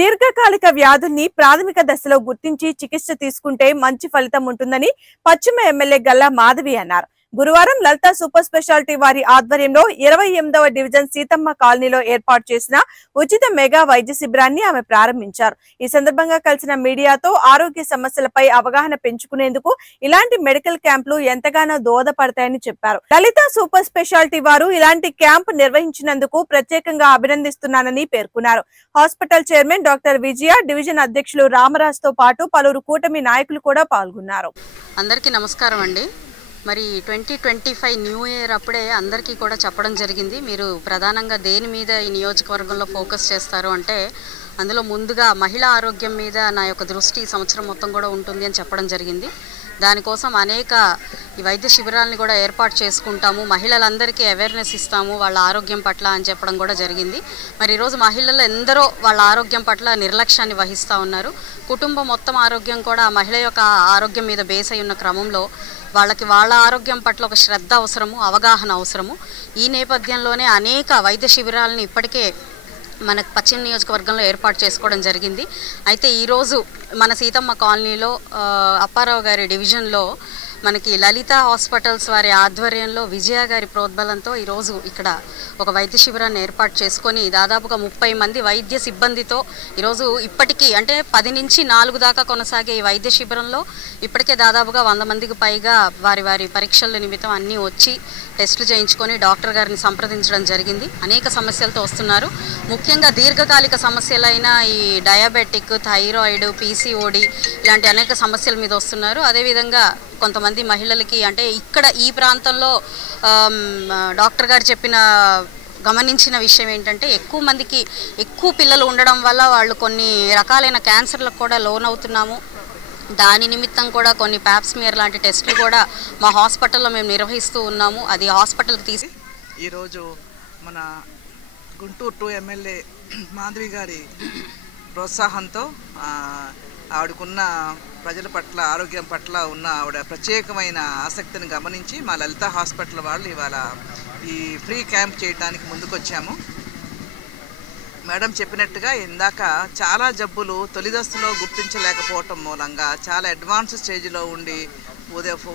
దీర్ఘకాలిక వ్యాధుల్ని ప్రాథమిక దశలో గుర్తించి చికిత్స తీసుకుంటే మంచి ఫలితం ఉంటుందని పశ్చిమ ఎమ్మెల్యే గల్లా మాధవి అన్నారు. గురువారం లలిత సూపర్ స్పెషాలిటీ వారి ఆధ్వర్యంలో 28వ డివిజన్ సీతమ్మ కాలనీలో ఏర్పాటు చేసిన ఉచిత మెగా వైద్య శిబిరాన్ని ఆమె ప్రారంభించారు. ఈ సందర్భంగా కలిసిన మీడియాతో ఆరోగ్య సమస్యలపై అవగాహన పెంచుకునేందుకు ఇలాంటి మెడికల్ క్యాంపులు ఎంతగానో దోహదపడతాయని చెప్పారు. లలిత సూపర్ స్పెషాలిటీ వారు ఇలాంటి క్యాంప్ నిర్వహించినందుకు ప్రత్యేకంగా అభినందిస్తున్నానని పేర్కొన్నారు. హాస్పిటల్ చైర్మన్ డాక్టర్ విజయ, డివిజన్ అధ్యక్షులు రామరాజ్ తో పాటు పలువురు కూటమి నాయకులు కూడా పాల్గొన్నారు. అందరికీ నమస్కారం అండి. మరి 2025 న్యూ ఇయర్ అప్పుడే అందరికీ కూడా చెప్పడం జరిగింది. మీరు ప్రధానంగా దేని మీద ఈ నియోజకవర్గంలో ఫోకస్ చేస్తారు అంటే అందులో ముందుగా మహిళా ఆరోగ్యం మీద నా యొక్క దృష్టి ఈ సంవత్సరం మొత్తం కూడా ఉంటుంది అని చెప్పడం జరిగింది. దానికోసం అనేక ఈ వైద్య శిబిరాలను కూడా ఏర్పాటు చేసుకుంటాము, మహిళలందరికీ అవేర్నెస్ ఇస్తాము వాళ్ళ ఆరోగ్యం పట్ల అని చెప్పడం కూడా జరిగింది. మరి ఈరోజు మహిళలు ఎందరో వాళ్ళ ఆరోగ్యం పట్ల నిర్లక్ష్యాన్ని వహిస్తూ ఉన్నారు. కుటుంబం మొత్తం ఆరోగ్యం కూడా మహిళ యొక్క ఆరోగ్యం మీద బేస్ అయి ఉన్న క్రమంలో వాళ్ళ ఆరోగ్యం పట్ల ఒక శ్రద్ధ అవసరము, అవగాహన అవసరము. ఈ నేపథ్యంలోనే అనేక వైద్య శిబిరాలను ఇప్పటికే మన పశ్చిమ నియోజకవర్గంలో ఏర్పాటు చేసుకోవడం జరిగింది. అయితే ఈరోజు మన సీతమ్మ కాలనీలో అప్పారావు గారి డివిజన్లో మనకి లలిత హాస్పిటల్స్ వారి ఆధ్వర్యంలో విజయ గారి ప్రోద్బలంతో ఈరోజు ఇక్కడ ఒక వైద్య శిబిరాన్ని ఏర్పాటు చేసుకొని దాదాపుగా 30 మంది వైద్య సిబ్బందితో ఈరోజు ఇప్పటికీ అంటే 10 నుంచి 4 దాకా కొనసాగే ఈ వైద్య శిబిరంలో ఇప్పటికే దాదాపుగా 100 మందికి పైగా వారి పరీక్షల నిమిత్తం అన్నీ వచ్చి టెస్టులు చేయించుకొని డాక్టర్ గారిని సంప్రదించడం జరిగింది. అనేక సమస్యలతో వస్తున్నారు. ముఖ్యంగా దీర్ఘకాలిక సమస్యలైన ఈ డయాబెటిక్, థైరాయిడ్, పీసీఓడి ఇలాంటి అనేక సమస్యల మీద వస్తున్నారు. అదేవిధంగా కొంతమంది మహిళలకి అంటే ఇక్కడ ఈ ప్రాంతంలో డాక్టర్ గారు గమనించిన విషయం ఏంటంటే ఎక్కువ పిల్లలు ఉండడం వల్ల వాళ్ళు కొన్ని రకాలైన క్యాన్సర్లకు కూడా లోన్ అవుతున్నాము. దాని నిమిత్తం కూడా కొన్ని ప్యాప్స్మియర్ లాంటి టెస్టులు కూడా మా హాస్పిటల్లో మేము నిర్వహిస్తూ ఉన్నాము. అది హాస్పిటల్కి ఈరోజు మన గుంటూరు 2 ఎమ్మెల్యే మాధవి గారి ప్రోత్సాహంతో ఆవిడకున్న ప్రజల పట్ల, ఆరోగ్యం పట్ల ఉన్న ఆవిడ ప్రత్యేకమైన ఆసక్తిని గమనించి మా లలిత హాస్పిటల్ వాళ్ళు ఇవాళ ఈ ఫ్రీ క్యాంప్ చేయడానికి ముందుకొచ్చాము. మేడం చెప్పినట్టుగా ఇందాక చాలా జబ్బులు తొలి దశలో గుర్తించలేకపోవటం మూలంగా చాలా అడ్వాన్స్ స్టేజ్లో ఉండి,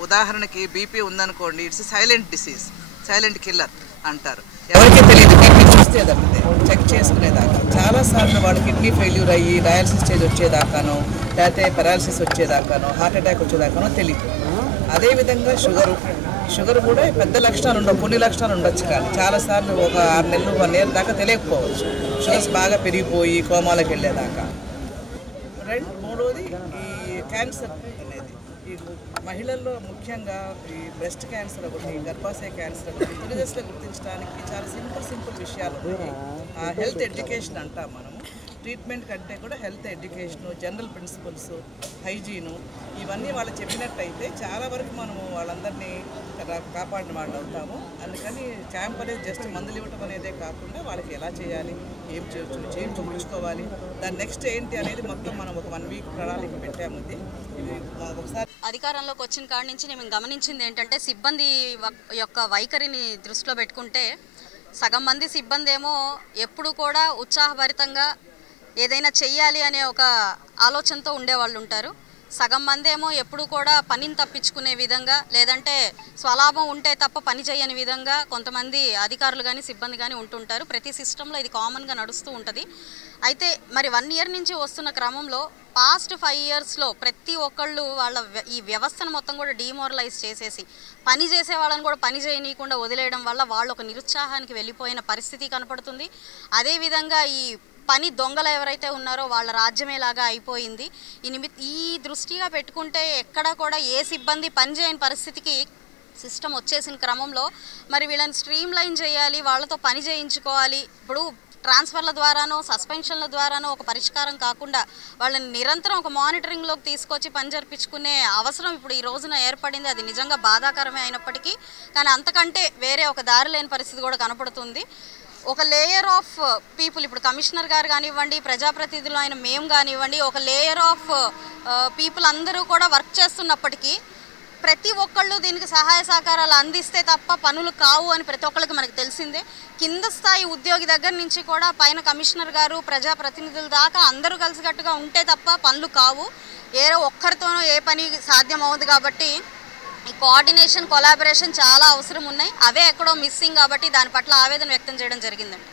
ఉదాహరణకి బీపీ ఉందనుకోండి, it's silent disease, silent killer అంటారు. ఎవరికి తెలియదు, బీపీ చూస్తే తప్పితే చెక్ చేసుకునేదాకా చాలాసార్లు వాళ్ళు కిడ్నీ ఫెయిల్యూర్ అయ్యి డయాలసిస్ స్టేజ్ వచ్చేదాకానో, లేకపోతే పెరాలసిస్ వచ్చేదాకానో, హార్ట్ అటాక్ వచ్చేదాకానో తెలియదు. అదేవిధంగా షుగర్ కూడా పెద్ద లక్షణాలు ఉండవు, కొన్ని లక్షణాలు ఉండొచ్చు, కానీ చాలాసార్లు ఒక 6 నెలలు 1 ఇయర్ దాకా తెలియకపోవచ్చు. షుగర్స్ బాగా పెరిగిపోయి కోమాలకు వెళ్ళేదాకా. మూడోది ఈ క్యాన్సర్ అనేది ఈ మహిళల్లో ముఖ్యంగా ఈ బ్రెస్ట్ క్యాన్సర్ ఒకటి, గర్భాశయ క్యాన్సర్ ఒకటి తొలి దశలో గుర్తించడానికి చాలా సింపుల్ విషయాలు ఉన్నాయి. హెల్త్ ఎడ్యుకేషన్ అంటాం మనము. ట్రీట్మెంట్ కంటే కూడా health education, general principles, hygiene ఇవన్నీ వాళ్ళు చెప్పినట్టయితే చాలా వరకు మనము వాళ్ళందరినీ కాపాడిన వాళ్ళు అవుతాము. అందుకని క్యాంప్ అనేది జస్ట్ మందులు ఇవ్వటం అనేదే కాకుండా వాళ్ళకి ఎలా చేయాలి, ఏం చూపించుకోవాలి, దాని నెక్స్ట్ ఏంటి అనేది మొత్తం మనం ఒక 1 వీక్ ప్రణాళిక పెట్టాము. ఒకసారి అధికారంలోకి వచ్చిన కాడి నుంచి నేను గమనించింది ఏంటంటే సిబ్బంది యొక్క వైఖరిని దృష్టిలో పెట్టుకుంటే సగం మంది సిబ్బంది ఏమో ఎప్పుడు కూడా ఉత్సాహభరితంగా ఏదైనా చెయ్యాలి అనే ఒక ఆలోచనతో ఉండేవాళ్ళు ఉంటారు. సగం మంది ఏమో ఎప్పుడు కూడా పనిని తప్పించుకునే విధంగా, లేదంటే స్వలాభం ఉంటే తప్ప పని చేయని విధంగా కొంతమంది అధికారులు కానీ సిబ్బంది కానీ ఉంటుంటారు. ప్రతి సిస్టంలో ఇది కామన్గా నడుస్తూ ఉంటుంది. అయితే మరి 1 ఇయర్ నుంచి వస్తున్న క్రమంలో పాస్ట్ 5 ఇయర్స్లో ప్రతి ఒక్కళ్ళు వాళ్ళ ఈ వ్యవస్థను మొత్తం కూడా డీమోరలైజ్ చేసేసి పని చేసే వాళ్ళని కూడా పని చేయనీయకుండా వదిలేయడం వల్ల వాళ్ళు ఒక నిరుత్సాహానికి వెళ్ళిపోయిన పరిస్థితి కనపడుతుంది. అదేవిధంగా ఈ పని దొంగలు ఎవరైతే ఉన్నారో వాళ్ళ రాజ్యమేలాగా అయిపోయింది. ఈ దృష్టిగా పెట్టుకుంటే ఎక్కడ కూడా ఏ సిబ్బంది పని చేయని పరిస్థితికి సిస్టమ్ వచ్చేసిన క్రమంలో మరి వీళ్ళని స్ట్రీమ్ లైన్ చేయాలి, వాళ్ళతో పని చేయించుకోవాలి. ఇప్పుడు ట్రాన్స్ఫర్ల ద్వారానో సస్పెన్షన్ల ద్వారానో ఒక పరిష్కారం కాకుండా వాళ్ళని నిరంతరం ఒక మానిటరింగ్లోకి తీసుకొచ్చి పని జరిపించుకునే అవసరం ఇప్పుడు ఈ రోజున ఏర్పడింది. అది నిజంగా బాధాకరమే అయినప్పటికీ కానీ అంతకంటే వేరే ఒక దారి లేని పరిస్థితి కూడా కనపడుతుంది. ఒక లేయర్ ఆఫ్ పీపుల్, ఇప్పుడు కమిషనర్ గారు కానివ్వండి, ప్రజాప్రతినిధులు అయిన మేము కానివ్వండి, ఒక లేయర్ ఆఫ్ పీపుల్ అందరూ కూడా వర్క్ చేస్తున్నప్పటికీ ప్రతి ఒక్కళ్ళు దీనికి సహాయ సహకారాలు అందిస్తే తప్ప పనులు కావు అని ప్రతి ఒక్కరికి మనకు తెలిసిందే. కింద స్థాయి ఉద్యోగి దగ్గర నుంచి కూడా పైన కమిషనర్ గారు, ప్రజాప్రతినిధుల దాకా అందరూ కలిసికట్టుగా ఉంటే తప్ప పనులు కావు. ఏ ఒక్కరితోనూ ఏ పని సాధ్యం అవ్వదు. కాబట్టి ఈ కోఆర్డినేషన్, కొలాబరేషన్ చాలా అవసరం ఉన్నాయి. అవే ఎక్కడో మిస్సింగ్ కాబట్టి దాని పట్ల ఆవేదన వ్యక్తం చేయడం జరిగిందండి.